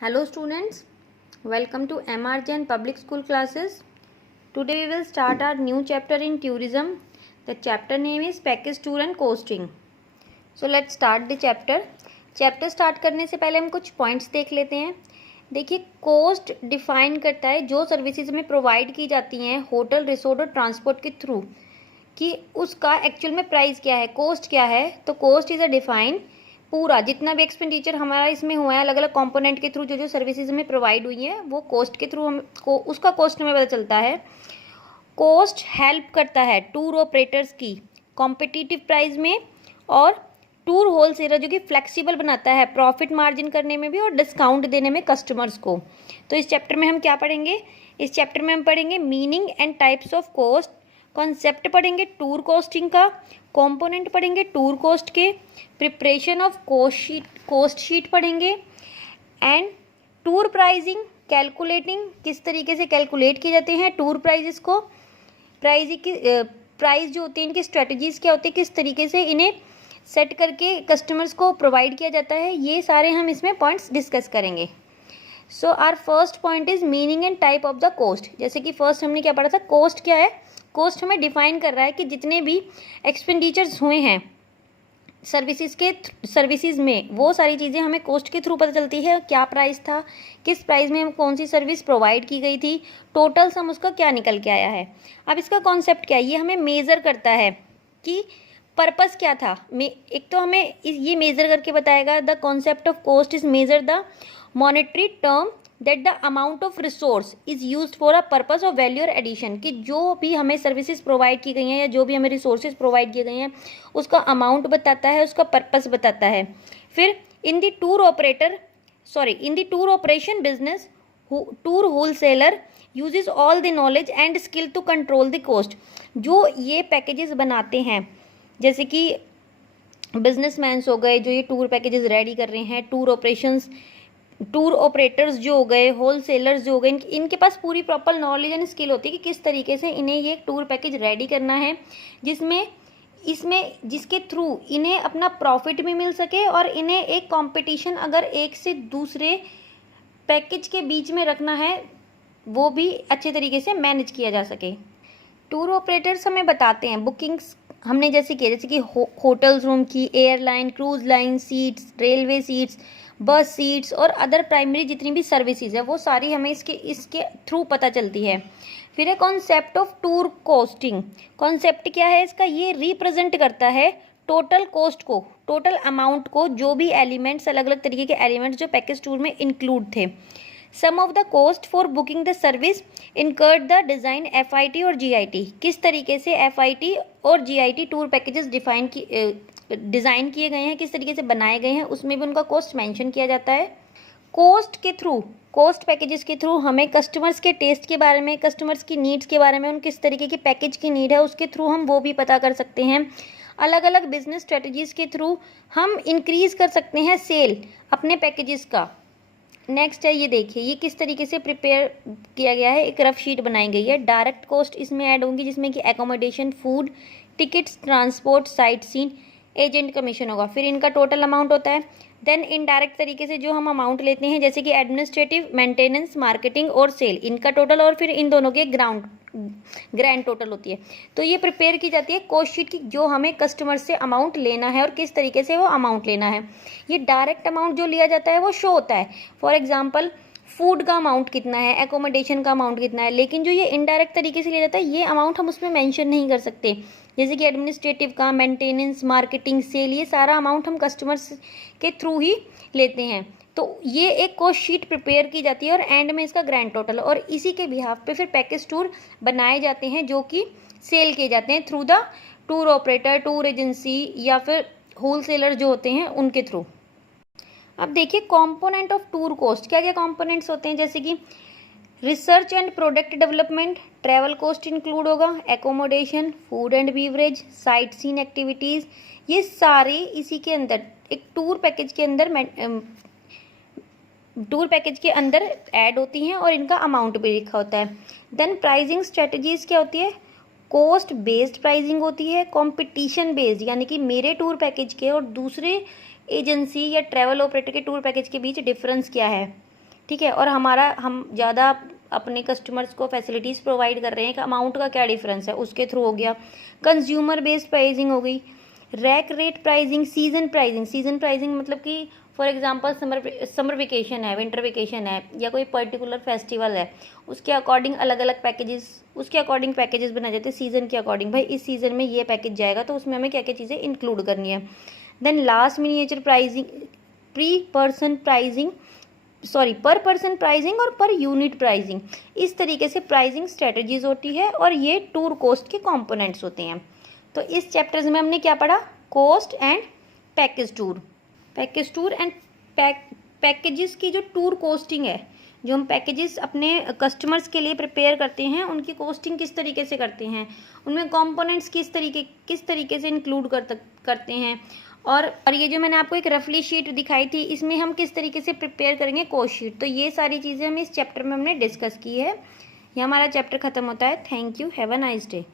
Hello students, welcome to MR Jain Public School classes. Today we will start our new chapter in tourism. The chapter name is Package Tour and Costing. So let's start the chapter. Chapter start करने से पहले हम कुछ points देख लेते हैं. देखिए, coast define करता है जो सर्विसेज हमें प्रोवाइड की जाती हैं होटल, रिसोर्ट और ट्रांसपोर्ट के थ्रू कि उसका एक्चुअल में प्राइस क्या है, कोस्ट क्या है. तो कोस्ट इज़ अ डिफाइन पूरा जितना भी एक्सपेंडिचर हमारा इसमें हुआ है अलग अलग कंपोनेंट के थ्रू जो जो सर्विसेज हमें प्रोवाइड हुई हैं वो कोस्ट के थ्रू उसका कोस्ट हमें पता चलता है. कोस्ट हेल्प करता है टूर ऑपरेटर्स की कॉम्पिटिटिव प्राइस में और टूर होलसेलर जो कि फ्लेक्सिबल बनाता है प्रॉफिट मार्जिन करने में भी और डिस्काउंट देने में कस्टमर्स को. तो इस चैप्टर में हम क्या पढ़ेंगे, इस चैप्टर में हम पढ़ेंगे meaning and types of cost, concept पढ़ेंगे टूर कोस्टिंग का, कंपोनेंट पढ़ेंगे टूर कोस्ट के, प्रिपरेशन ऑफ कोस्ट शीट पढ़ेंगे एंड टूर प्राइसिंग कैलकुलेटिंग, किस तरीके से कैलकुलेट किए जाते हैं टूर प्राइजेस को, प्राइस जो होती है इनकी स्ट्रेटजीज क्या होती है, किस तरीके से इन्हें सेट करके कस्टमर्स को प्रोवाइड किया जाता है, ये सारे हम इसमें पॉइंट्स डिस्कस करेंगे. So our first point is meaning and type of the cost. जैसे कि फर्स्ट हमने क्या पढ़ा था, कोस्ट क्या है. कोस्ट हमें डिफाइन कर रहा है कि जितने भी एक्सपेंडिचर्स हुए हैं सर्विसेज में वो सारी चीज़ें हमें कोस्ट के थ्रू पता चलती है. क्या प्राइस था, किस प्राइस में हम कौन सी सर्विस प्रोवाइड की गई थी, टोटल सम उसका क्या निकल के आया है. अब इसका कॉन्सेप्ट क्या है, ये हमें मेज़र करता है कि पर्पस क्या था. एक तो हमें ये मेज़र करके बताएगा the concept of cost is measure the monetary term that the amount of resource is used for a purpose of value और एडिशन, कि जो भी हमें सर्विसेज प्रोवाइड की गई हैं या जो भी हमें रिसोर्सेज प्रोवाइड किए गए हैं उसका अमाउंट बताता है, उसका पर्पस बताता है. फिर in the tour operation business tour wholesaler uses all the knowledge and skill to control the cost. जो ये पैकेजेस बनाते हैं जैसे कि बिजनेसमैन्स हो गए जो ये टूर पैकेजेस रेडी कर रहे हैं, टूर ऑपरेटर्स जो हो गए, होलसेलर्स जो हो गए, इनके पास पूरी प्रॉपर नॉलेज एंड स्किल होती है कि किस तरीके से इन्हें ये टूर पैकेज रेडी करना है जिसके थ्रू इन्हें अपना प्रॉफिट भी मिल सके और इन्हें एक कंपटीशन अगर एक से दूसरे पैकेज के बीच में रखना है वो भी अच्छे तरीके से मैनेज किया जा सके. टूर ऑपरेटर्स हमें बताते हैं बुकिंग्स हमने जैसे कि होटल्स रूम की, airline, cruise line seats, railway seats, बस सीट्स और अदर प्राइमरी जितनी भी सर्विसेज है वो सारी हमें इसके थ्रू पता चलती है. फिर है concept of tour costing. Concept क्या है इसका, ये रिप्रेजेंट करता है टोटल कोस्ट को, टोटल अमाउंट को, जो भी एलिमेंट्स अलग अलग तरीके के एलिमेंट्स जो पैकेज टूर में इंक्लूड थे. Sum of the cost for booking the service incurred the design FIT और GIT. किस तरीके से FIT और GIT टूर पैकेजेस डिज़ाइन किए गए हैं, किस तरीके से बनाए गए हैं, उसमें भी उनका कॉस्ट मेंशन किया जाता है. कोस्ट पैकेजेस के थ्रू हमें कस्टमर्स के टेस्ट के बारे में, कस्टमर्स की नीड्स के बारे में, उन किस तरीके की पैकेज की नीड है उसके थ्रू हम वो भी पता कर सकते हैं. अलग अलग बिजनेस स्ट्रेटजीज़ के थ्रू हम इंक्रीज़ कर सकते हैं सेल अपने पैकेजेस का. नेक्स्ट है, ये देखिए ये किस तरीके से प्रिपेयर किया गया है, एक रफ शीट बनाई गई है. डायरेक्ट कॉस्ट इसमें ऐड होंगी जिसमें कि accommodation, food, tickets, transport, sight seen, agent commission होगा. फिर इनका टोटल अमाउंट होता है. देन इनडायरेक्ट तरीके से जो हम अमाउंट लेते हैं जैसे कि एडमिनिस्ट्रेटिव, मेंटेनेंस, मार्केटिंग और सेल, इनका टोटल और फिर इन दोनों के ग्रैंड टोटल होती है. तो ये प्रिपेयर की जाती है कॉस्ट शीट की जो हमें कस्टमर से अमाउंट लेना है और किस तरीके से वो अमाउंट लेना है. ये डायरेक्ट अमाउंट जो लिया जाता है वो शो होता है. फॉर एग्जाम्पल फूड का अमाउंट कितना है, एकोमोडेशन का अमाउंट कितना है. लेकिन जो ये इनडायरेक्ट तरीके से लिया जाता है ये अमाउंट हम उसमें मेंशन नहीं कर सकते. जैसे कि एडमिनिस्ट्रेटिव का, मेंटेनेंस, मार्केटिंग, सेल, ये सारा अमाउंट हम कस्टमर्स के थ्रू ही लेते हैं. तो ये एक कॉस्ट शीट प्रिपेयर की जाती है और एंड में इसका ग्रैंड टोटल, और इसी के बिहाफ पे फिर पैकेज टूर बनाए जाते हैं जो कि सेल किए जाते हैं through the tour operator, tour agency या फिर होलसेलर जो होते हैं उनके थ्रू. अब देखिए कंपोनेंट ऑफ टूर कोस्ट, क्या क्या कंपोनेंट्स होते हैं. जैसे कि research and product development, travel cost include होगा, accommodation, food and beverage, sightseeing activities, ये सारे इसी के अंदर एक टूर पैकेज के अंदर ऐड होती हैं और इनका अमाउंट भी लिखा होता है. देन प्राइसिंग स्ट्रेटजीज क्या होती है, कॉस्ट बेस्ड प्राइसिंग होती है, कंपटीशन बेस्ड यानी कि मेरे टूर पैकेज के और दूसरे एजेंसी या ट्रैवल ऑपरेटर के टूर पैकेज के बीच डिफरेंस क्या है. ठीक है, और हम ज़्यादा अपने कस्टमर्स को फैसिलिटीज़ प्रोवाइड कर रहे हैं कि अमाउंट का क्या डिफरेंस है, उसके थ्रू हो गया। कंज्यूमर बेस्ड प्राइसिंग हो गई। Rack rate pricing, season pricing मतलब कि फॉर एग्जांपल समर वेकेशन है, विंटर वेकेशन है, या कोई पर्टिकुलर फेस्टिवल है, उसके अकॉर्डिंग अलग अलग पैकेजेस बनाए जाते हैं सीज़न के अकॉर्डिंग। भाई इस सीज़न में ये पैकेज जाएगा तो उसमें हमें क्या क्या चीज़ें इंक्लूड करनी है। देन लास्ट मिनिएचर प्राइसिंग, पर पर्सन प्राइसिंग और पर यूनिट प्राइसिंग। इस तरीके से प्राइसिंग स्ट्रेटजीज होती है और ये टूर कॉस्ट के कंपोनेंट्स होते हैं। तो इस चैप्टर्स में हमने क्या पढ़ा? Cost and package tour and packages की जो टूर कॉस्टिंग है, जो हम पैकेजेस अपने कस्टमर्स के लिए प्रिपेयर करते हैं, उनकी कॉस्टिंग किस तरीके से करते हैं, उनमें कंपोनेंट्स किस तरीके से इंक्लूड करते हैं, और ये जो मैंने आपको एक रफली शीट दिखाई थी, इसमें हम किस तरीके से प्रिपेयर करेंगे कॉस्ट शीट। तो ये सारी चीज़ें हम इस चैप्टर में हमने डिस्कस की है। ये हमारा चैप्टर ख़त्म होता है। Thank you, have a nice day.